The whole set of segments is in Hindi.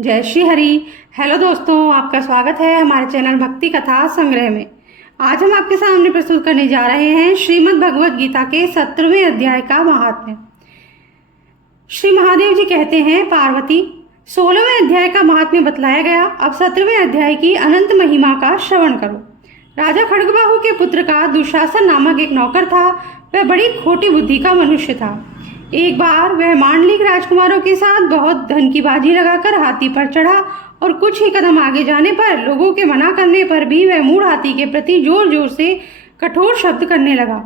जय श्री हरि। हेलो दोस्तों, आपका स्वागत है हमारे चैनल भक्ति कथा संग्रह में। आज हम आपके सामने प्रस्तुत करने जा रहे हैं श्रीमद् भगवद गीता के 17वें अध्याय का महात्म्य। श्री महादेव जी कहते हैं, पार्वती 16वें अध्याय का महात्म्य बतलाया गया। अब 17वें अध्याय की अनंत महिमा का श्रवण करो। राजा खड्गबाहु के पुत्र का दुशासन नामक एक नौकर था। वह बड़ी खोटी बुद्धि का मनुष्य था। एक बार वह मांडलिक राजकुमारों के साथ बहुत धन की बाजी लगाकर हाथी पर चढ़ा और कुछ ही कदम आगे जाने पर लोगों के मना करने पर भी वह मूढ़ हाथी के प्रति जोर जोर से कठोर शब्द करने लगा।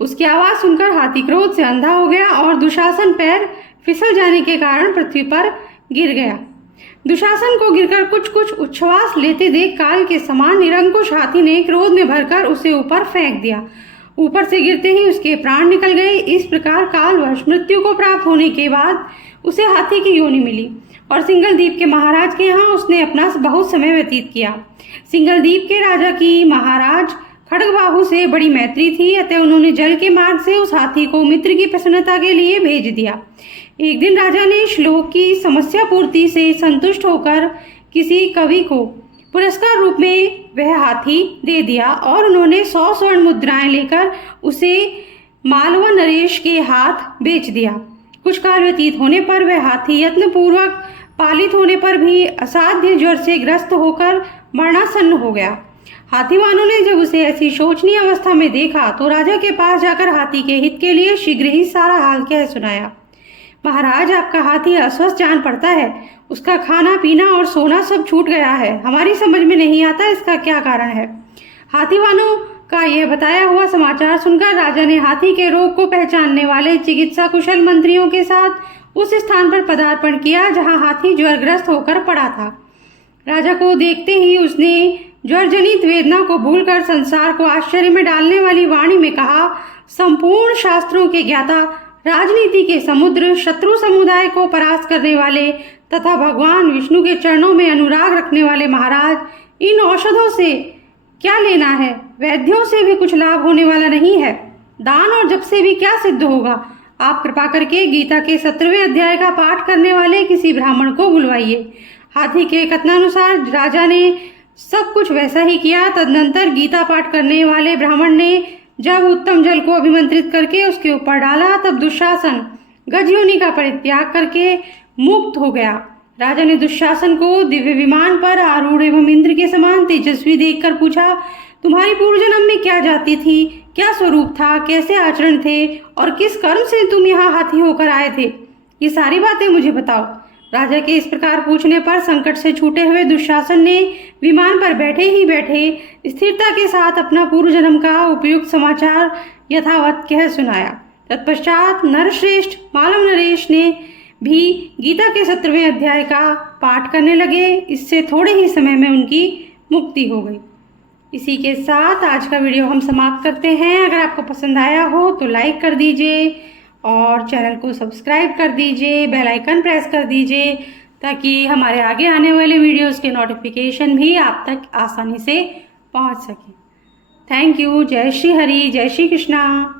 उसकी आवाज सुनकर हाथी क्रोध से अंधा हो गया और दुशासन पैर फिसल जाने के कारण पृथ्वी पर गिर गया। दुशासन को गिरकर कुछ कुछ उच्छ्वास लेते देख काल के समान निरंकुश हाथी ने क्रोध में भरकर उसे ऊपर फेंक दिया। ऊपर से गिरते ही उसके प्राण निकल गए। इस प्रकार कालवश मृत्यु को प्राप्त होने के बाद उसे हाथी की योनि मिली और सिंगलदीप के महाराज के यहाँ उसने अपना बहुत समय व्यतीत किया। सिंगलदीप के राजा की महाराज खड्गबाहु से बड़ी मैत्री थी, अतः उन्होंने जल के मार्ग से उस हाथी को मित्र की प्रसन्नता के लिए भेज दिया। एक दिन राजा ने श्लोक की समस्या पूर्ति से संतुष्ट होकर किसी कवि को पुरस्कार रूप में वह हाथी दे दिया और उन्होंने 100 स्वर्ण मुद्राएं लेकर उसे मालवा नरेश के हाथ बेच दिया। कुछ काल व्यतीत होने पर वह हाथी यत्नपूर्वक पालित होने पर भी असाध्य ज्वर से ग्रस्त होकर मरणासन्न हो गया। हाथीवानों ने जब उसे ऐसी शोचनीय अवस्था में देखा तो राजा के पास जाकर हाथी के हित के लिए शीघ्र ही सारा हाल कह सुनाया। महाराज, आपका हाथी अस्वस्थ जान पड़ता है। उसका खाना पीना और सोना सब छूट गया है। हमारी समझ में नहीं आता इसका क्या कारण है। हाथीवानों का यह बताया हुआ समाचार सुनकर राजा ने हाथी के रोग को पहचानने वाले चिकित्सा कुशल मंत्रियों के साथ उस स्थान पर पदार्पण किया जहां हाथी ज्वरग्रस्त होकर पड़ा था। राजा को देखते ही उसने ज्वर जनित वेदना को भूलकर संसार को आश्चर्य में डालने वाली वाणी में कहा, संपूर्ण शास्त्रों के ज्ञाता, राजनीति के समुद्र, शत्रु समुदाय को परास्त करने वाले तथा भगवान विष्णु के चरणों में अनुराग रखने वाले महाराज, इन औषधों से क्या लेना है? वैद्यों से भी कुछ लाभ होने वाला नहीं है। दान और जप से भी क्या सिद्ध होगा? आप कृपा करके गीता के 17वें अध्याय का पाठ करने वाले किसी ब्राह्मण को बुलवाइए। हाथी के कथनानुसार राजा ने सब कुछ वैसा ही किया। तदनंतर गीता पाठ करने वाले ब्राह्मण ने जब उत्तम जल को अभिमंत्रित करके उसके ऊपर डाला, तब दुशासन गजयोनि का परित्याग करके मुक्त हो गया। राजा ने दुशासन को दिव्य विमान पर आरूढ़ एवं इंद्र के समान तेजस्वी देखकर पूछा, तुम्हारी पूर्व जन्म में क्या जाति थी, क्या स्वरूप था, कैसे आचरण थे और किस कर्म से तुम यहाँ हाथी होकर आए थे? ये सारी बातें मुझे बताओ। राजा के इस प्रकार पूछने पर संकट से छूटे हुए दुशासन ने विमान पर बैठे ही बैठे स्थिरता के साथ अपना पूर्व जन्म का उपयुक्त समाचार यथावत कह सुनाया। तत्पश्चात नरश्रेष्ठ मालव नरेश ने भी गीता के 17वें अध्याय का पाठ करने लगे। इससे थोड़े ही समय में उनकी मुक्ति हो गई। इसी के साथ आज का वीडियो हम समाप्त करते हैं। अगर आपको पसंद आया हो तो लाइक कर दीजिए और चैनल को सब्सक्राइब कर दीजिए, बेल आइकन प्रेस कर दीजिए ताकि हमारे आगे आने वाले वीडियोस के नोटिफिकेशन भी आप तक आसानी से पहुंच सके। Thank you. जय श्री हरि, जय श्री कृष्णा।